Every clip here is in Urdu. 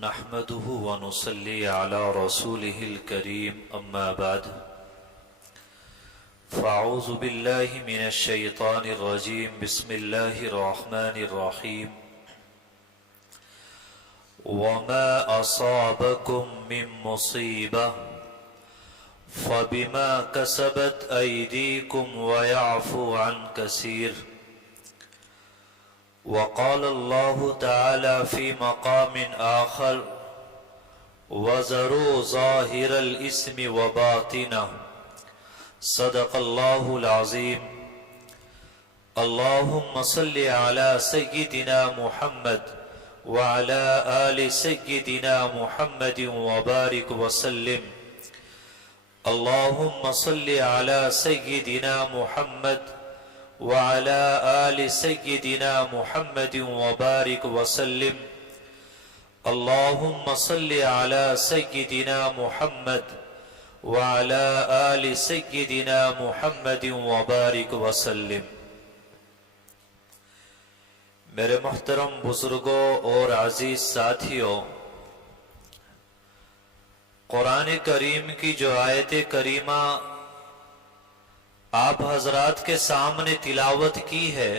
نحمده ونصلي على رسوله الكريم أما بعد فأعوذ بالله من الشيطان الرجيم بسم الله الرحمن الرحيم وما أصابكم من مصيبة فبما كسبت أيديكم ويعفو عن كثير وقال الله تعالى في مقام آخر وذروا ظاهر الإثم وباطنه صدق الله العظيم اللهم صل على سيدنا محمد وعلى آل سيدنا محمد وبارك وسلم اللهم صل على سيدنا محمد وعلى آل سيدنا محمد وبارك وسلم اللهم صل على سيدنا محمد وعلى آل سيدنا محمد وبارك وسلم۔ میرے محترم بزرگوں اور عزیز ساتھیوں، قرآن کریم کی جو آیت کریمہ آپ حضرات کے سامنے تلاوت کی ہے،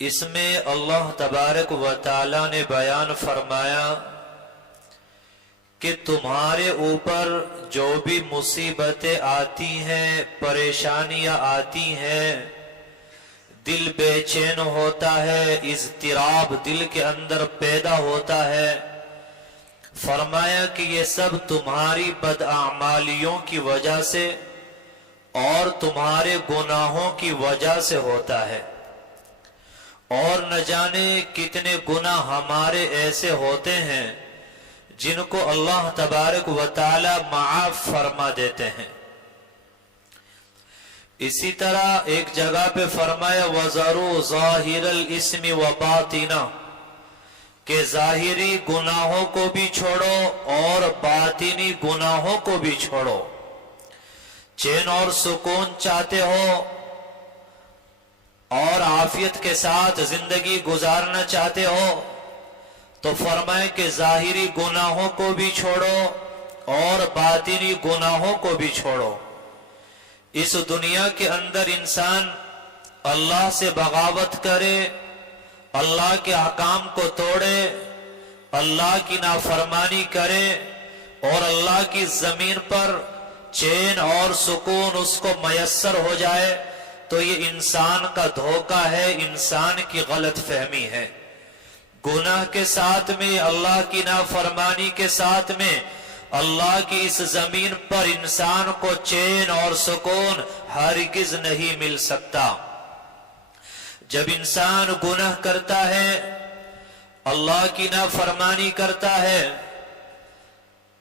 اس میں اللہ تبارک و تعالی نے بیان فرمایا کہ تمہارے اوپر جو بھی مصیبتیں آتی ہیں، پریشانیاں آتی ہیں، دل بے چین ہوتا ہے، اضطراب دل کے اندر پیدا ہوتا ہے، فرمایا کہ یہ سب تمہاری بداعمالیوں کی وجہ سے اور تمہارے گناہوں کی وجہ سے ہوتا ہے، اور نہ جانے کتنے گناہ ہمارے ایسے ہوتے ہیں جن کو اللہ تبارک و تعالی معاف فرما دیتے ہیں۔ اسی طرح ایک جگہ پہ فرمایا وَذَرُوا ظَاهِرَ الْإِثْمِ وَبَاطِنَهُ کہ ظاہری گناہوں کو بھی چھوڑو اور باطنی گناہوں کو بھی چھوڑو۔ چین اور سکون چاہتے ہو اور عافیت کے ساتھ زندگی گزارنا چاہتے ہو تو فرمائے کہ ظاہری گناہوں کو بھی چھوڑو اور باطنی گناہوں کو بھی چھوڑو۔ اس دنیا کے اندر انسان اللہ سے بغاوت کرے، اللہ کے احکام کو توڑے، اللہ کی نافرمانی کرے اور اللہ کی زمین پر چین اور سکون اس کو میسر ہو جائے تو یہ انسان کا دھوکہ ہے، انسان کی غلط فہمی ہے۔ گناہ کے ساتھ میں، اللہ کی نافرمانی کے ساتھ میں اللہ کی اس زمین پر انسان کو چین اور سکون ہرگز نہیں مل سکتا۔ جب انسان گناہ کرتا ہے، اللہ کی نافرمانی کرتا ہے،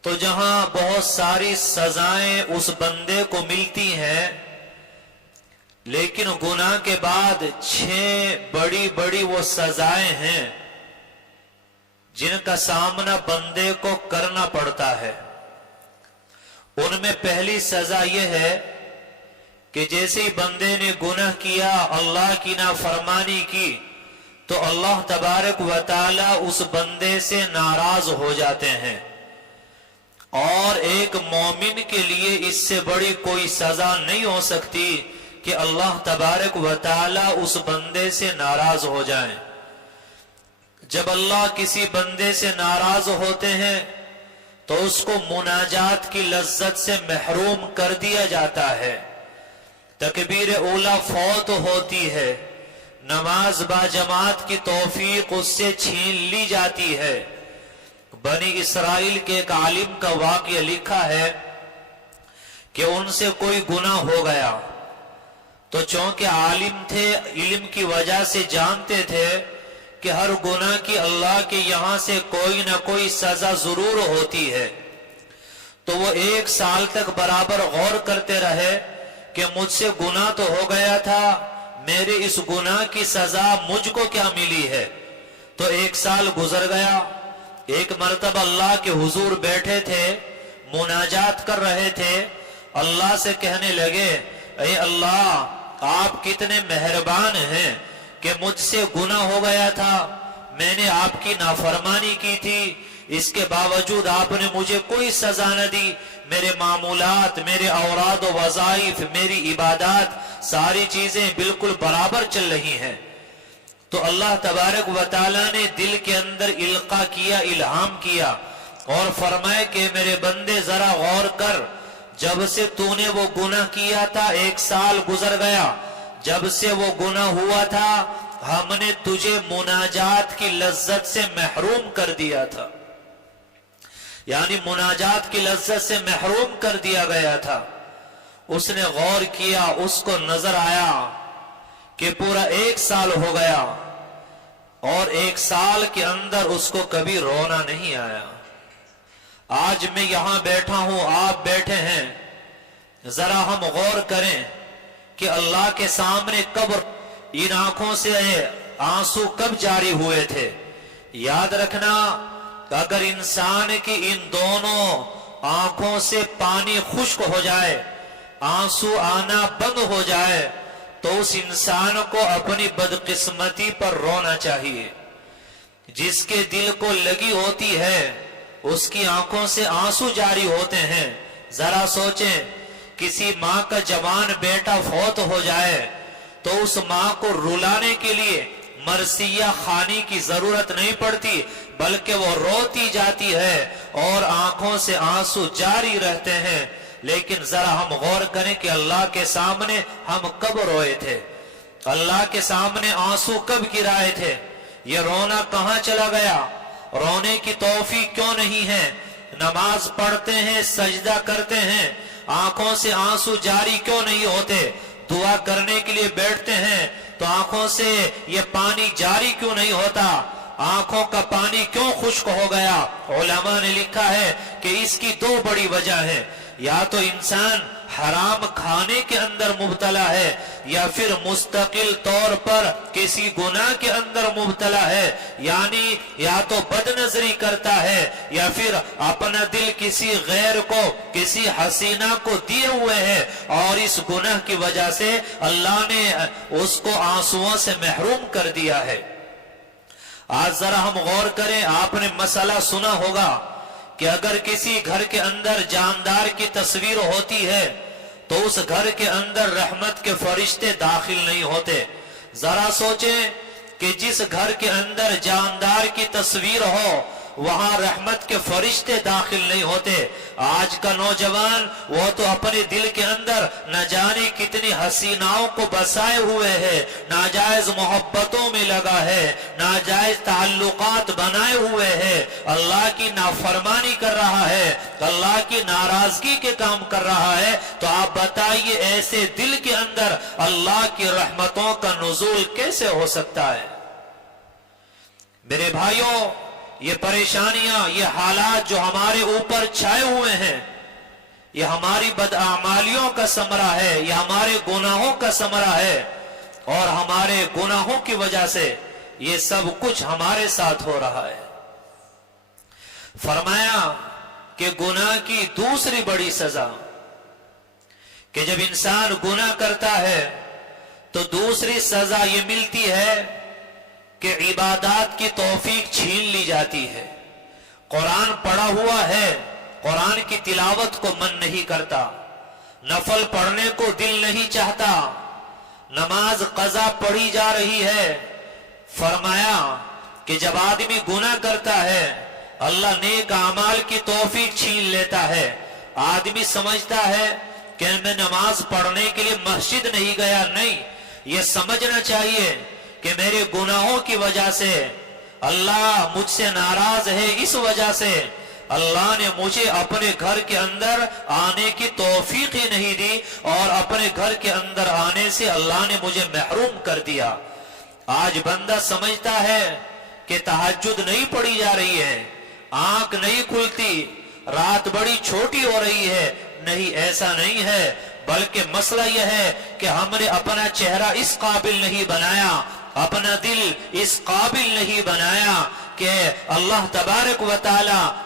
تو جہاں بہت ساری سزائیں اس بندے کو ملتی ہیں، لیکن گناہ کے بعد 6 بڑی بڑی وہ سزائیں ہیں جن کا سامنا بندے کو کرنا پڑتا ہے۔ ان میں پہلی سزا یہ ہے کہ جیسے بندے نے گناہ کیا، اللہ کی نافرمانی کی، تو اللہ تبارک و تعالی اس بندے سے ناراض ہو جاتے ہیں، اور ایک مومن کے لیے اس سے بڑی کوئی سزا نہیں ہو سکتی کہ اللہ تبارک و تعالی اس بندے سے ناراض ہو جائیں۔ جب اللہ کسی بندے سے ناراض ہوتے ہیں تو اس کو مناجات کی لذت سے محروم کر دیا جاتا ہے، تکبیر اولا فوت ہوتی ہے، نماز با جماعت کی توفیق اس سے چھین لی جاتی ہے۔ بنی اسرائیل کے ایک عالم کا واقعہ لکھا ہے کہ ان سے کوئی گناہ ہو گیا تو چونکہ عالم تھے، علم کی وجہ سے جانتے تھے کہ ہر گناہ کی اللہ کے یہاں سے کوئی نہ کوئی سزا ضرور ہوتی ہے، تو وہ 1 سال تک برابر غور کرتے رہے کہ مجھ سے گناہ تو ہو گیا تھا، میرے اس گناہ کی سزا مجھ کو کیا ملی ہے۔ تو 1 سال گزر گیا، ایک مرتبہ اللہ کے حضور بیٹھے تھے، مناجات کر رہے تھے، اللہ سے کہنے لگے اے اللہ آپ کتنے مہربان ہیں کہ مجھ سے گناہ ہو گیا تھا، میں نے آپ کی نافرمانی کی تھی، اس کے باوجود آپ نے مجھے کوئی سزا نہ دی، میرے معمولات، میرے اوراد و وظائف، میری عبادات، ساری چیزیں بالکل برابر چل رہی ہیں۔ تو اللہ تبارک و تعالیٰ نے دل کے اندر القاء کیا، الہام کیا اور فرمائے کہ میرے بندے ذرا غور کر، جب سے تو نے وہ گناہ کیا تھا 1 سال گزر گیا، جب سے وہ گناہ ہوا تھا ہم نے تجھے مناجات کی لذت سے محروم کر دیا تھا، یعنی مناجات کی لذت سے محروم کر دیا گیا تھا۔ اس نے غور کیا، اس کو نظر آیا کہ پورا 1 سال ہو گیا اور 1 سال کے اندر اس کو کبھی رونا نہیں آیا۔ آج میں یہاں بیٹھا ہوں، آپ بیٹھے ہیں، ذرا ہم غور کریں کہ اللہ کے سامنے کب ان آنکھوں سے آنسو کب جاری ہوئے تھے۔ یاد رکھنا، اگر انسان کی ان دونوں آنکھوں سے پانی خشک ہو جائے، آنسو آنا بند ہو جائے، تو اس انسان کو اپنی بدقسمتی پر رونا چاہیے۔ جس کے دل کو لگی ہوتی ہے اس کی آنکھوں سے آنسو جاری ہوتے ہیں۔ ذرا سوچیں، کسی ماں کا جوان بیٹا فوت ہو جائے تو اس ماں کو رلانے کے لیے مرثیہ خوانی کی ضرورت نہیں پڑتی، بلکہ وہ روتی جاتی ہے اور آنکھوں سے آنسو جاری رہتے ہیں۔ لیکن ذرا ہم غور کریں کہ اللہ کے سامنے ہم کب روئے تھے، اللہ کے سامنے آنسو کب گرائے تھے؟ یہ رونا کہاں چلا گیا؟ رونے کی توفیق کیوں نہیں ہے؟ نماز پڑھتے ہیں، سجدہ کرتے ہیں، آنکھوں سے آنسو جاری کیوں نہیں ہوتے؟ دعا کرنے کے لیے بیٹھتے ہیں تو آنکھوں سے یہ پانی جاری کیوں نہیں ہوتا؟ آنکھوں کا پانی کیوں خشک ہو گیا؟ علماء نے لکھا ہے کہ اس کی 2 بڑی وجہ ہیں۔ یا تو انسان حرام کھانے کے اندر مبتلا ہے، یا پھر مستقل طور پر کسی گناہ کے اندر مبتلا ہے، یعنی یا تو بد نظری کرتا ہے یا پھر اپنا دل کسی غیر کو، کسی حسینہ کو دیے ہوئے ہے، اور اس گناہ کی وجہ سے اللہ نے اس کو آنسوؤں سے محروم کر دیا ہے۔ آج ذرا ہم غور کریں، آپ نے مسئلہ سنا ہوگا کہ اگر کسی گھر کے اندر جاندار کی تصویر ہوتی ہے تو اس گھر کے اندر رحمت کے فرشتے داخل نہیں ہوتے۔ ذرا سوچیں کہ جس گھر کے اندر جاندار کی تصویر ہو وہاں رحمت کے فرشتے داخل نہیں ہوتے۔ آج کا نوجوان وہ تو اپنے دل کے اندر نہ جانے کتنی حسیناؤں کو بسائے ہوئے ہے، ناجائز محبتوں میں لگا ہے، ناجائز تعلقات بنائے ہوئے ہے، اللہ کی نافرمانی کر رہا ہے، اللہ کی ناراضگی کے کام کر رہا ہے۔ تو آپ بتائیے ایسے دل کے اندر اللہ کی رحمتوں کا نزول کیسے ہو سکتا ہے؟ میرے بھائیوں، یہ پریشانیاں، یہ حالات جو ہمارے اوپر چھائے ہوئے ہیں، یہ ہماری بدعمالیوں کا ثمرہ ہے، یہ ہمارے گناہوں کا ثمرہ ہے، اور ہمارے گناہوں کی وجہ سے یہ سب کچھ ہمارے ساتھ ہو رہا ہے۔ فرمایا کہ گناہ کی دوسری بڑی سزا، کہ جب انسان گناہ کرتا ہے تو دوسری سزا یہ ملتی ہے کہ عبادات کی توفیق چھین لی جاتی ہے۔ قرآن پڑھا ہوا ہے، قرآن کی تلاوت کو من نہیں کرتا، نفل پڑھنے کو دل نہیں چاہتا، نماز قضا پڑھی جا رہی ہے۔ فرمایا کہ جب آدمی گناہ کرتا ہے اللہ نیک اعمال کی توفیق چھین لیتا ہے۔ آدمی سمجھتا ہے کہ میں نماز پڑھنے کے لیے مسجد نہیں گیا، نہیں، یہ سمجھنا چاہیے کہ میرے گناہوں کی وجہ سے اللہ مجھ سے ناراض ہے، اس وجہ سے اللہ نے مجھے اپنے گھر کے اندر آنے کی توفیق ہی نہیں دی، اور اپنے گھر کے اندر آنے سے اللہ نے مجھے محروم کر دیا۔ آج بندہ سمجھتا ہے کہ تہجد نہیں پڑھی جا رہی ہے، آنکھ نہیں کھلتی، رات بڑی چھوٹی ہو رہی ہے۔ نہیں، ایسا نہیں ہے، بلکہ مسئلہ یہ ہے کہ ہم نے اپنا چہرہ اس قابل نہیں بنایا، اپنا دل اس قابل نہیں بنایا کہ اللہ تبارک و تعالی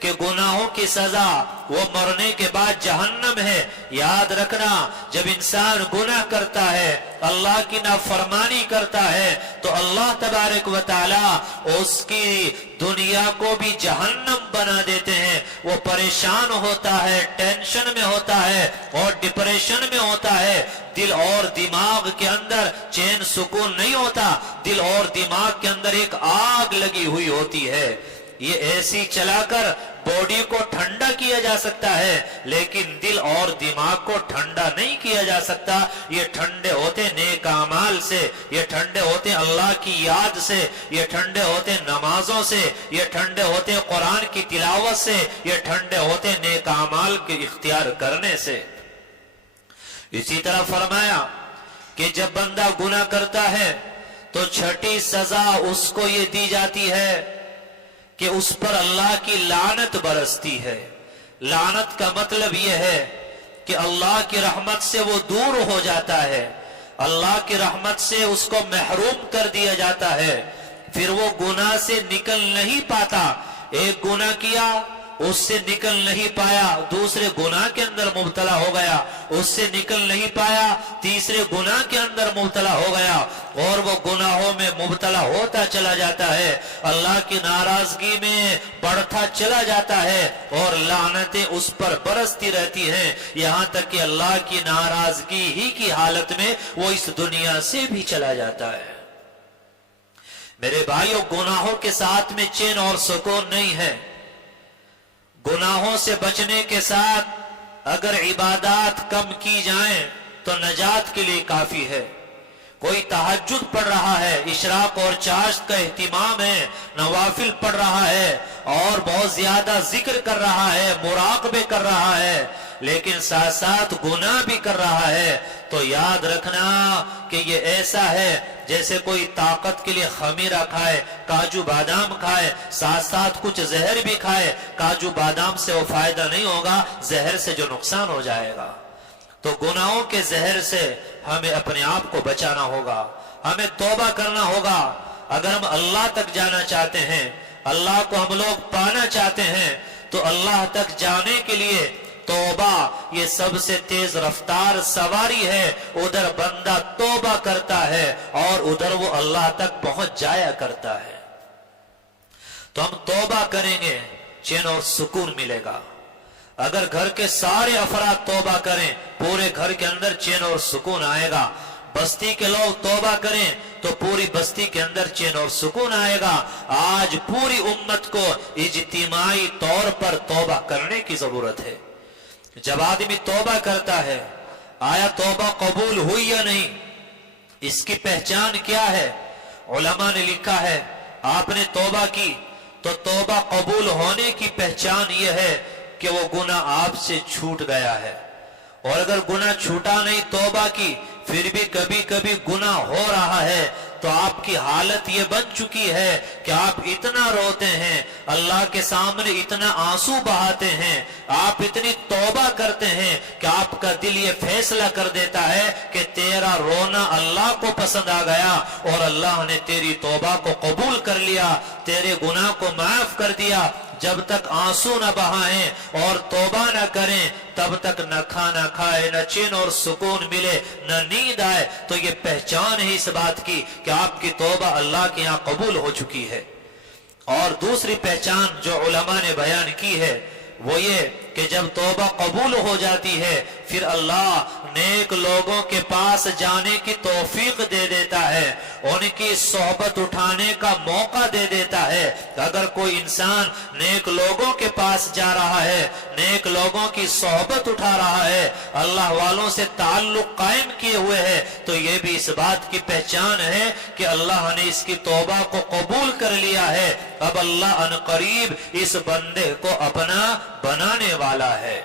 کہ گناہوں کی سزا وہ مرنے کے بعد جہنم ہے۔ یاد رکھنا، جب انسان گناہ کرتا ہے، اللہ کی نافرمانی کرتا ہے، تو اللہ تبارک و تعالی اس کی دنیا کو بھی جہنم بنا دیتے ہیں۔ وہ پریشان ہوتا ہے، ٹینشن میں ہوتا ہے اور ڈپریشن میں ہوتا ہے۔ دل اور دماغ کے اندر چین سکون نہیں ہوتا، دل اور دماغ کے اندر ایک آگ لگی ہوئی ہوتی ہے۔ یہ ایسی چلا کر باڈی کو ٹھنڈا کیا جا سکتا ہے، لیکن دل اور دماغ کو ٹھنڈا نہیں کیا جا سکتا۔ یہ ٹھنڈے ہوتے نیک اعمال سے، یہ ٹھنڈے ہوتے اللہ کی یاد سے، یہ ٹھنڈے ہوتے نمازوں سے، یہ ٹھنڈے ہوتے قرآن کی تلاوت سے، یہ ٹھنڈے ہوتے نیک اعمال کے اختیار کرنے سے۔ اسی طرح فرمایا کہ جب بندہ گناہ کرتا ہے تو چھٹی سزا اس کو یہ دی جاتی ہے کہ اس پر اللہ کی لعنت برستی ہے۔ لعنت کا مطلب یہ ہے کہ اللہ کی رحمت سے وہ دور ہو جاتا ہے، اللہ کی رحمت سے اس کو محروم کر دیا جاتا ہے، پھر وہ گناہ سے نکل نہیں پاتا۔ ایک گناہ کیا، اس سے نکل نہیں پایا، دوسرے گناہ کے اندر مبتلا ہو گیا، اس سے نکل نہیں پایا، تیسرے گناہ کے اندر مبتلا ہو گیا، اور وہ گناہوں میں مبتلا ہوتا چلا جاتا ہے، اللہ کی ناراضگی میں بڑھتا چلا جاتا ہے، اور لعنتیں اس پر برستی رہتی ہیں، یہاں تک کہ اللہ کی ناراضگی ہی کی حالت میں وہ اس دنیا سے بھی چلا جاتا ہے۔ میرے بھائیوں، گناہوں کے ساتھ میں چین اور سکون نہیں ہے۔ گناہوں سے بچنے کے ساتھ اگر عبادات کم کی جائیں تو نجات کے لیے کافی ہے۔ کوئی تہجد پڑھ رہا ہے، اشراق اور چاشت کا اہتمام ہے، نوافل پڑھ رہا ہے اور بہت زیادہ ذکر کر رہا ہے، مراقبے کر رہا ہے، لیکن ساتھ ساتھ گناہ بھی کر رہا ہے، تو یاد رکھنا کہ یہ ایسا ہے جیسے کوئی طاقت کے لیے خمیرہ کھائے، کاجو بادام کھائے، ساتھ ساتھ کچھ زہر بھی کھائے۔ کاجو بادام سے وہ فائدہ نہیں ہوگا، زہر سے جو نقصان ہو جائے گا۔ تو گناہوں کے زہر سے ہمیں اپنے آپ کو بچانا ہوگا، ہمیں توبہ کرنا ہوگا۔ اگر ہم اللہ تک جانا چاہتے ہیں، اللہ کو ہم لوگ پانا چاہتے ہیں، تو اللہ تک جانے کے لیے توبہ یہ سب سے تیز رفتار سواری ہے۔ ادھر بندہ توبہ کرتا ہے اور ادھر وہ اللہ تک پہنچ جایا کرتا ہے۔ تو ہم توبہ کریں گے، چین اور سکون ملے گا۔ اگر گھر کے سارے افراد توبہ کریں، پورے گھر کے اندر چین اور سکون آئے گا۔ بستی کے لوگ توبہ کریں تو پوری بستی کے اندر چین اور سکون آئے گا۔ آج پوری امت کو اجتماعی طور پر توبہ کرنے کی ضرورت ہے۔ جب آدمی توبہ کرتا ہے، آیا توبہ قبول ہوئی یا نہیں، اس کی پہچان کیا ہے؟ علماء نے لکھا ہے، آپ نے توبہ کی تو توبہ قبول ہونے کی پہچان یہ ہے کہ وہ گناہ آپ سے چھوٹ گیا ہے، اور اگر گناہ چھوٹا نہیں، توبہ کی پھر بھی کبھی کبھی گناہ ہو رہا ہے، تو آپ کی حالت یہ بن چکی ہے کہ آپ اتنا روتے ہیں، اللہ کے سامنے اتنا آنسو بہاتے ہیں، آپ اتنی توبہ کرتے ہیں کہ آپ کا دل یہ فیصلہ کر دیتا ہے کہ تیرا رونا اللہ کو پسند آ گیا اور اللہ نے تیری توبہ کو قبول کر لیا، تیرے گناہ کو معاف کر دیا۔ جب تک آنسو نہ بہائیں اور توبہ نہ کریں، تب تک نہ کھانا کھائے، نہ چین اور سکون ملے، نہ نیند آئے۔ تو یہ پہچان ہے اس بات کی کہ آپ کی توبہ اللہ کے یہاں قبول ہو چکی ہے۔ اور دوسری پہچان جو علماء نے بیان کی ہے وہ یہ کہ جب توبہ قبول ہو جاتی ہے، پھر اللہ نیک لوگوں کے پاس جانے کی توفیق دے دیتا ہے، ان کی صحبت اٹھانے کا موقع دے دیتا ہے۔ اگر کوئی انسان نیک لوگوں کے پاس جا رہا ہے، نیک لوگوں کی صحبت اٹھا رہا ہے، اللہ والوں سے تعلق قائم کیے ہوئے ہے، تو یہ بھی اس بات کی پہچان ہے کہ اللہ نے اس کی توبہ کو قبول کر لیا ہے، اب اللہ ان قریب اس بندے کو اپنا بنانے والا ہے۔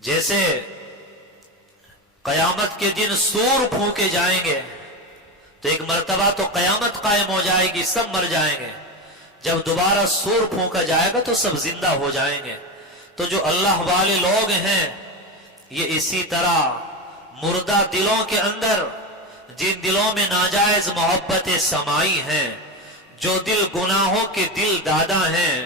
جیسے قیامت کے دن سور پھونکے جائیں گے تو ایک مرتبہ تو قیامت قائم ہو جائے گی، سب مر جائیں گے، جب دوبارہ سور پھونکا جائے گا تو سب زندہ ہو جائیں گے۔ تو جو اللہ والے لوگ ہیں یہ اسی طرح مردہ دلوں کے اندر، جن دلوں میں ناجائز محبتیں سمائی ہیں، جو دل گناہوں کے دل دادا ہیں،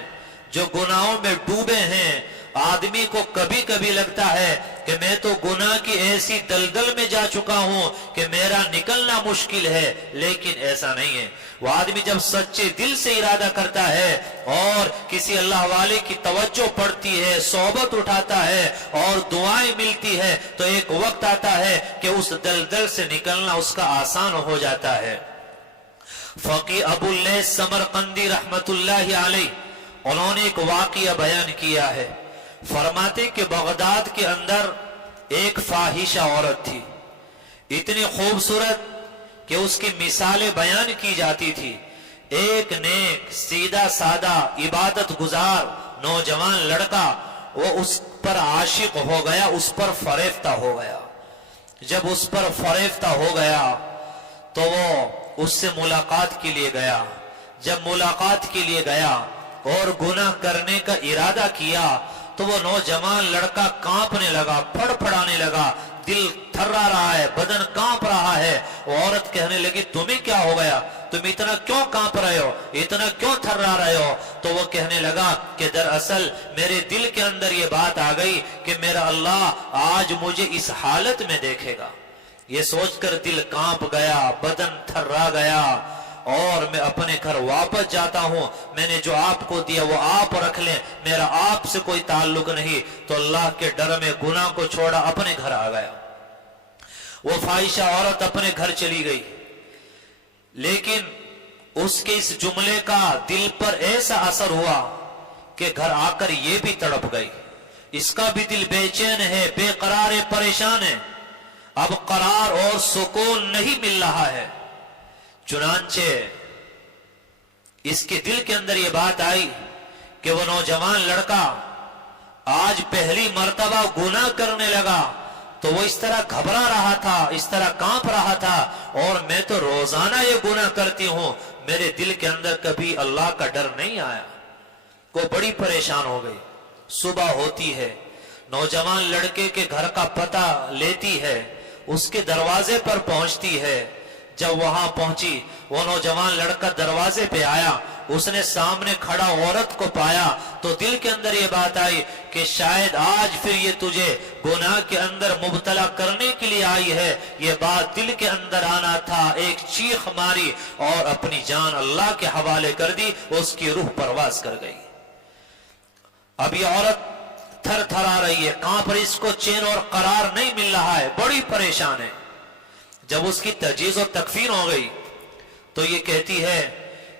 جو گناہوں میں ڈوبے ہیں، آدمی کو کبھی کبھی لگتا ہے کہ میں تو گناہ کی ایسی دلدل میں جا چکا ہوں کہ میرا نکلنا مشکل ہے، لیکن ایسا نہیں ہے۔ وہ آدمی جب سچے دل سے ارادہ کرتا ہے اور کسی اللہ والے کی توجہ پڑتی ہے، صحبت اٹھاتا ہے اور دعائیں ملتی ہے، تو ایک وقت آتا ہے کہ اس دلدل سے نکلنا اس کا آسان ہو جاتا ہے۔ فقی ابو اللیث سمرقندی رحمت اللہ علیہ، انہوں نے ایک واقعہ بیان کیا ہے۔ فرماتے کہ بغداد کے اندر ایک فاحشہ عورت تھی، اتنی خوبصورت کہ اس کی مثالیں بیان کی جاتی تھی۔ ایک نیک سیدھا سادہ عبادت گزار نوجوان لڑکا وہ اس پر عاشق ہو گیا، اس پر فریفتہ ہو گیا۔ جب اس پر فریفتہ ہو گیا تو وہ اس سے ملاقات کے لیے گیا۔ جب ملاقات کے لیے گیا اور گناہ کرنے کا ارادہ کیا تو وہ نوجوان لڑکا کانپنے لگا، پھڑ پھڑانے لگا، دل تھرا رہا ہے، بدن کانپ رہا ہے۔ وہ عورت کہنے لگی تمہیں کیا ہو گیا، تم اتنا کیوں کانپ رہے ہو، اتنا کیوں تھرا رہے ہو؟ تو وہ کہنے لگا کہ دراصل میرے دل کے اندر یہ بات آ گئی کہ میرا اللہ آج مجھے اس حالت میں دیکھے گا۔ یہ سوچ کر دل کانپ گیا، بدن تھرا گیا، اور میں اپنے گھر واپس جاتا ہوں، میں نے جو آپ کو دیا وہ آپ رکھ لیں، میرا آپ سے کوئی تعلق نہیں۔ تو اللہ کے ڈر میں گناہ کو چھوڑا، اپنے گھر آ گیا۔ وہ فاحشہ عورت اپنے گھر چلی گئی، لیکن اس کے اس جملے کا دل پر ایسا اثر ہوا کہ گھر آ کر یہ بھی تڑپ گئی۔ اس کا بھی دل بے چین ہے، بے قرار ہے، پریشان ہے، اب قرار اور سکون نہیں مل رہا ہے۔ چنانچہ اس کے دل کے اندر یہ بات آئی کہ وہ نوجوان لڑکا آج پہلی مرتبہ گناہ کرنے لگا تو وہ اس طرح گھبرا رہا تھا، اس طرح کانپ رہا تھا، اور میں تو روزانہ یہ گناہ کرتی ہوں، میرے دل کے اندر کبھی اللہ کا ڈر نہیں آیا۔ وہ بڑی پریشان ہو گئی۔ صبح ہوتی ہے، نوجوان لڑکے کے گھر کا پتہ لیتی ہے، اس کے دروازے پر پہنچتی ہے۔ جب وہاں پہنچی، وہ نوجوان لڑکا دروازے پہ آیا، اس نے سامنے کھڑا عورت کو پایا تو دل کے اندر یہ بات آئی کہ شاید آج پھر یہ تجھے گناہ کے اندر مبتلا کرنے کے لیے آئی ہے۔ یہ بات دل کے اندر آنا تھا، ایک چیخ ماری اور اپنی جان اللہ کے حوالے کر دی، اس کی روح پرواز کر گئی۔ اب یہ عورت تھر تھر آ رہی ہے، کہاں پر اس کو چین اور قرار نہیں مل رہا ہے، بڑی پریشان ہے۔ جب اس کی تجہیز و تکفین ہو گئی تو یہ کہتی ہے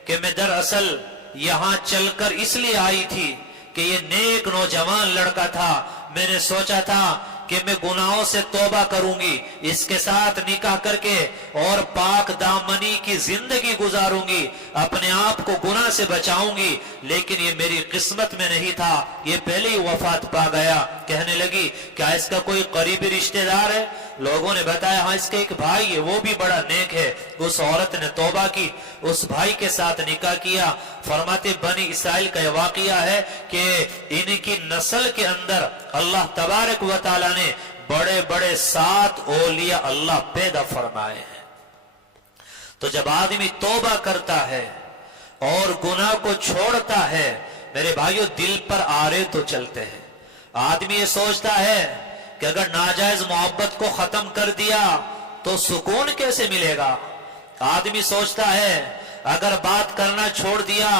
کہ میں دراصل یہاں چل کر اس لیے آئی تھی کہ یہ نیک نوجوان لڑکا تھا، میں نے سوچا تھا کہ میں گناہوں سے توبہ کروں گی، اس کے ساتھ نکاح کر کے اور پاک دامنی کی زندگی گزاروں گی، اپنے آپ کو گناہ سے بچاؤں گی، لیکن یہ میری قسمت میں نہیں تھا، یہ پہلے ہی وفات پا گیا۔ کہنے لگی کیا اس کا کوئی قریبی رشتہ دار ہے؟ لوگوں نے بتایا ہاں اس کا ایک بھائی ہے، وہ بھی بڑا نیک ہے۔ اس عورت نے توبہ کی، اس بھائی کے ساتھ نکاح کیا۔ فرماتے بنی اسرائیل کا یہ واقعہ ہے کہ ان کی نسل کے اندر اللہ تبارک و تعالی نے بڑے بڑے 7 اولیاء اللہ پیدا فرمائے ہیں۔ تو جب آدمی توبہ کرتا ہے اور گناہ کو چھوڑتا ہے، میرے بھائیو دل پر آرے تو چلتے ہیں۔ آدمی یہ سوچتا ہے کہ اگر ناجائز محبت کو ختم کر دیا تو سکون کیسے ملے گا؟ آدمی سوچتا ہے اگر بات کرنا چھوڑ دیا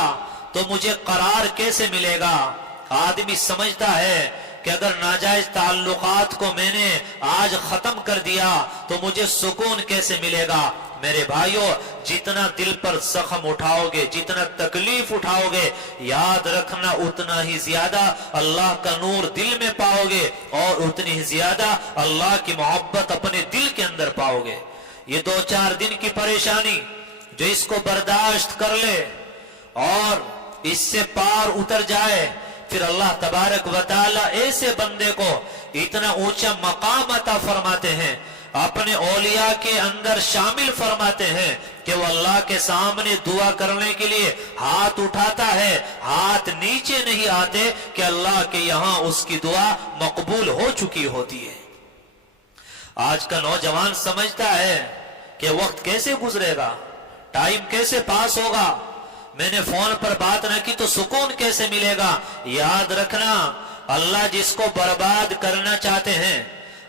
تو مجھے قرار کیسے ملے گا؟ آدمی سمجھتا ہے کہ اگر ناجائز تعلقات کو میں نے آج ختم کر دیا تو مجھے سکون کیسے ملے گا؟ میرے بھائیو جتنا دل پر زخم اٹھاؤ گے، جتنا تکلیف اٹھاؤ گے، یاد رکھنا اتنا ہی زیادہ اللہ کا نور دل میں پاؤ گے اور اتنی ہی زیادہ اللہ کی محبت اپنے دل کے اندر پاؤ گے۔ یہ 2-4 دن کی پریشانی جو اس کو برداشت کر لے اور اس سے پار اتر جائے، پھر اللہ تبارک و تعالی ایسے بندے کو اتنا اونچا مقام عطا فرماتے ہیں، اپنے اولیاء کے اندر شامل فرماتے ہیں کہ وہ اللہ کے سامنے دعا کرنے کے لیے ہاتھ اٹھاتا ہے، ہاتھ نیچے نہیں آتے کہ اللہ کے یہاں اس کی دعا مقبول ہو چکی ہوتی ہے۔ آج کا نوجوان سمجھتا ہے کہ وقت کیسے گزرے گا، ٹائم کیسے پاس ہوگا، میں نے فون پر بات نہ کی تو سکون کیسے ملے گا؟ یاد رکھنا، اللہ جس کو برباد کرنا چاہتے ہیں،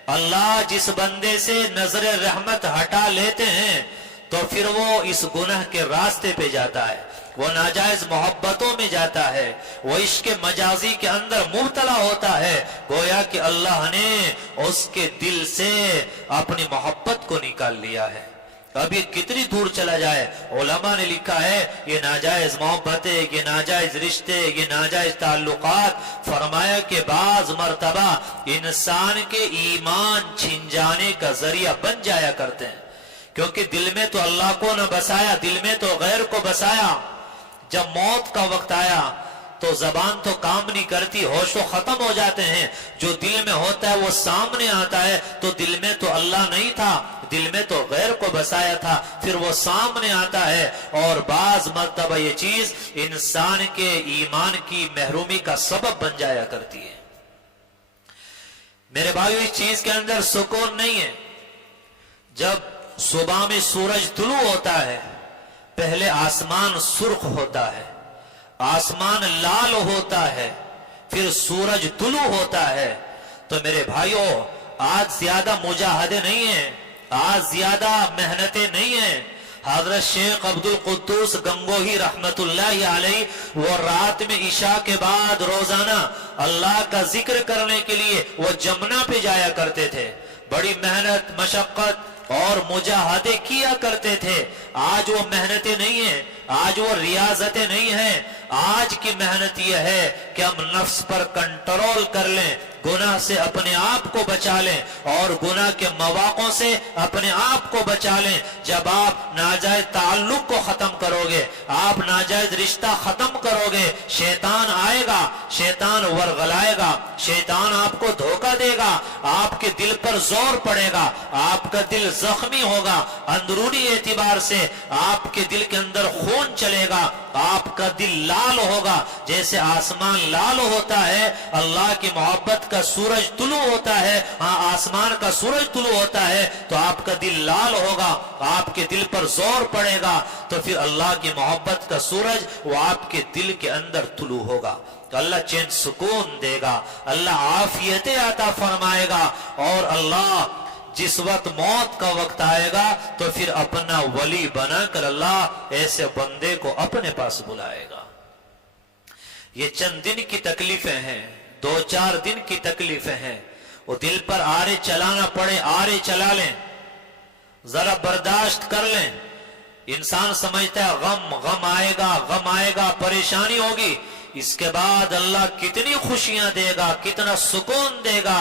اللہ جس بندے سے نظر رحمت ہٹا لیتے ہیں تو پھر وہ اس گناہ کے راستے پہ جاتا ہے، وہ ناجائز محبتوں میں جاتا ہے، وہ عشق مجازی کے اندر مبتلا ہوتا ہے، گویا کہ اللہ نے اس کے دل سے اپنی محبت کو نکال لیا ہے۔ ابھی کتنی دور چلا جائے، علماء نے لکھا ہے یہ ناجائز محبتیں، یہ ناجائز رشتے، یہ ناجائز تعلقات، فرمایا کہ بعض مرتبہ انسان کے ایمان چھن جانے کا ذریعہ بن جایا کرتے ہیں، کیونکہ دل میں تو اللہ کو نہ بسایا، دل میں تو غیر کو بسایا۔ جب موت کا وقت آیا تو زبان تو کام نہیں کرتی، ہوش و ختم ہو جاتے ہیں، جو دل میں ہوتا ہے وہ سامنے آتا ہے، تو دل میں تو اللہ نہیں تھا، دل میں تو غیر کو بسایا تھا، پھر وہ سامنے آتا ہے، اور بعض مرتبہ یہ چیز انسان کے ایمان کی محرومی کا سبب بن جایا کرتی ہے۔ میرے بھائیو، اس چیز کے اندر سکون نہیں ہے۔ جب صبح میں سورج طلوع ہوتا ہے، پہلے آسمان سرخ ہوتا ہے، آسمان لال ہوتا ہے، پھر سورج طلوع ہوتا ہے، تو میرے بھائیو آج زیادہ مجاہدے نہیں ہیں، آج زیادہ محنتیں نہیں ہیں۔ حضرت شیخ عبد القدوس گنگوہی رحمت اللہ علیہ وہ رات میں عشاء کے بعد روزانہ اللہ کا ذکر کرنے کے لیے وہ جمنا پہ جایا کرتے تھے، بڑی محنت مشقت اور مجاہدے کیا کرتے تھے۔ آج وہ محنتیں نہیں ہیں، آج وہ ریاضتیں نہیں ہیں، آج کی محنت یہ ہے کہ ہم نفس پر کنٹرول کر لیں، گناہ سے اپنے آپ کو بچا لیں، اور گناہ کے مواقعوں سے اپنے آپ کو بچا لیں۔ جب آپ ناجائز تعلق کو ختم کرو گے، آپ ناجائز رشتہ ختم کرو گے، شیطان آئے گا، شیطان ورغلائے گا، شیطان آپ کو دھوکہ دے گا، آپ کے دل پر زور پڑے گا، آپ کا دل زخمی ہوگا، اندرونی اعتبار سے آپ کے دل کے اندر خون چلے گا، آپ کا دل لال ہوگا، جیسے آسمان لال ہوتا ہے، اللہ کی محبت کا سورج طلوع ہوتا ہے، ہاں آسمان کا سورج طلوع ہوتا ہے تو آپ کا دل لال ہوگا، آپ کے دل پر زور پڑے گا، تو پھر اللہ کی محبت کا سورج وہ آپ کے دل کے اندر طلوع ہوگا، تو اللہ چین سکون دے گا، اللہ عافیت عطا فرمائے گا، اور اللہ جس وقت موت کا وقت آئے گا تو پھر اپنا ولی بنا کر اللہ ایسے بندے کو اپنے پاس بلائے گا۔ یہ چند دن کی تکلیفیں ہیں، 2-4 دن کی تکلیفیں ہیں، وہ دل پر آرے چلانا پڑے آرے چلا لیں، ذرا برداشت کر لیں۔ انسان سمجھتا ہے غم آئے گا، پریشانی ہوگی، اس کے بعد اللہ کتنی خوشیاں دے گا، کتنا سکون دے گا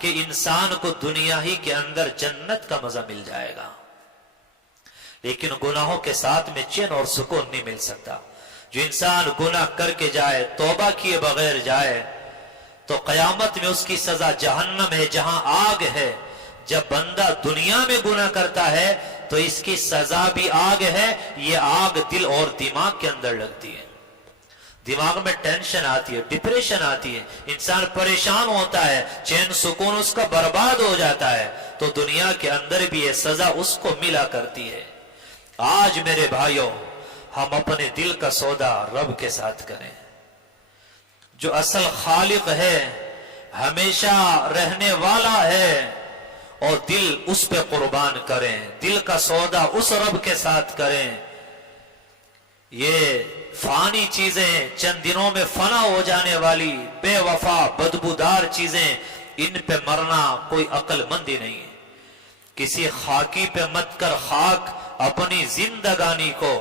کہ انسان کو دنیا ہی کے اندر جنت کا مزہ مل جائے گا۔ لیکن گناہوں کے ساتھ میں چین اور سکون نہیں مل سکتا۔ جو انسان گناہ کر کے جائے، توبہ کیے بغیر جائے، تو قیامت میں اس کی سزا جہنم ہے، جہاں آگ ہے۔ جب بندہ دنیا میں گناہ کرتا ہے تو اس کی سزا بھی آگ ہے، یہ آگ دل اور دماغ کے اندر لگتی ہے، دماغ میں ٹینشن آتی ہے، ڈپریشن آتی ہے، انسان پریشان ہوتا ہے، چین سکون اس کا برباد ہو جاتا ہے، تو دنیا کے اندر بھی یہ سزا اس کو ملا کرتی ہے۔ آج میرے بھائیوں، ہم اپنے دل کا سودا رب کے ساتھ کریں، جو اصل خالق ہے، ہمیشہ رہنے والا ہے، اور دل اس پہ قربان کریں، دل کا سودا اس رب کے ساتھ کریں۔ یہ فانی چیزیں، چند دنوں میں فنا ہو جانے والی بے وفا بدبودار چیزیں، ان پہ مرنا کوئی عقل مندی نہیں ہے۔ کسی خاکی پہ مت کر خاک اپنی زندگانی کو،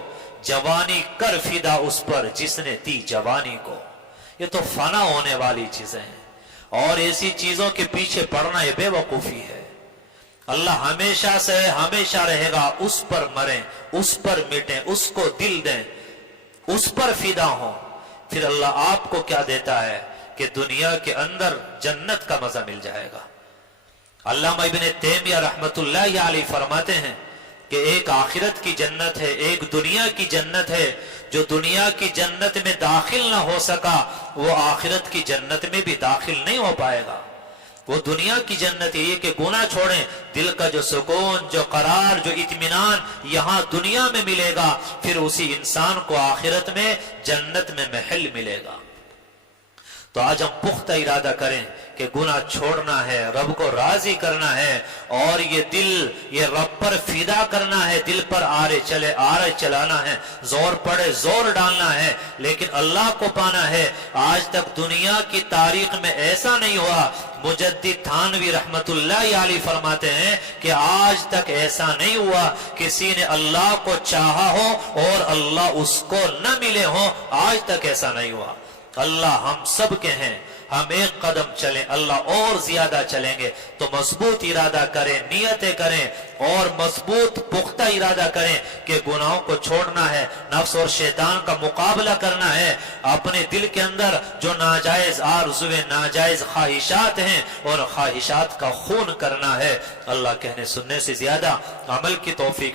جوانی کر فدا اس پر جس نے دی جوانی کو۔ یہ تو فنا ہونے والی چیزیں ہیں، اور ایسی چیزوں کے پیچھے پڑنا یہ بے وقوفی ہے۔ اللہ ہمیشہ سے ہمیشہ رہے گا، اس پر مریں، اس پر مٹیں، اس کو دل دیں، اس پر فدا ہوں۔ پھر اللہ آپ کو کیا دیتا ہے کہ دنیا کے اندر جنت کا مزہ مل جائے گا۔ علامہ ابن تیمیہ رحمت اللہ علیہ فرماتے ہیں کہ ایک آخرت کی جنت ہے، ایک دنیا کی جنت ہے۔ جو دنیا کی جنت میں داخل نہ ہو سکا وہ آخرت کی جنت میں بھی داخل نہیں ہو پائے گا۔ وہ دنیا کی جنت یہ کہ گناہ چھوڑیں، دل کا جو سکون، جو قرار، جو اطمینان یہاں دنیا میں ملے گا، پھر اسی انسان کو آخرت میں جنت میں محل ملے گا۔ تو آج ہم پختہ ارادہ کریں کہ گناہ چھوڑنا ہے، رب کو راضی کرنا ہے، اور یہ دل یہ رب پر فدا کرنا ہے، دل پر آرے چلانا ہے، زور پڑے زور ڈالنا ہے، لیکن اللہ کو پانا ہے۔ آج تک دنیا کی تاریخ میں ایسا نہیں ہوا، مجدد تھانوی رحمت اللہ علیہ فرماتے ہیں کہ آج تک ایسا نہیں ہوا کسی نے اللہ کو چاہا ہو اور اللہ اس کو نہ ملے ہو، آج تک ایسا نہیں ہوا۔ اللہ ہم سب کے ہیں، ہم ایک قدم چلیں، اللہ اور زیادہ چلیں گے۔ تو مضبوط ارادہ کریں، نیتیں کریں، اور مضبوط پختہ ارادہ کریں کہ گناہوں کو چھوڑنا ہے، نفس اور شیطان کا مقابلہ کرنا ہے، اپنے دل کے اندر جو ناجائز آرزویں، ناجائز خواہشات ہیں، اور خواہشات کا خون کرنا ہے۔ اللہ کہنے سننے سے زیادہ عمل کی توفیق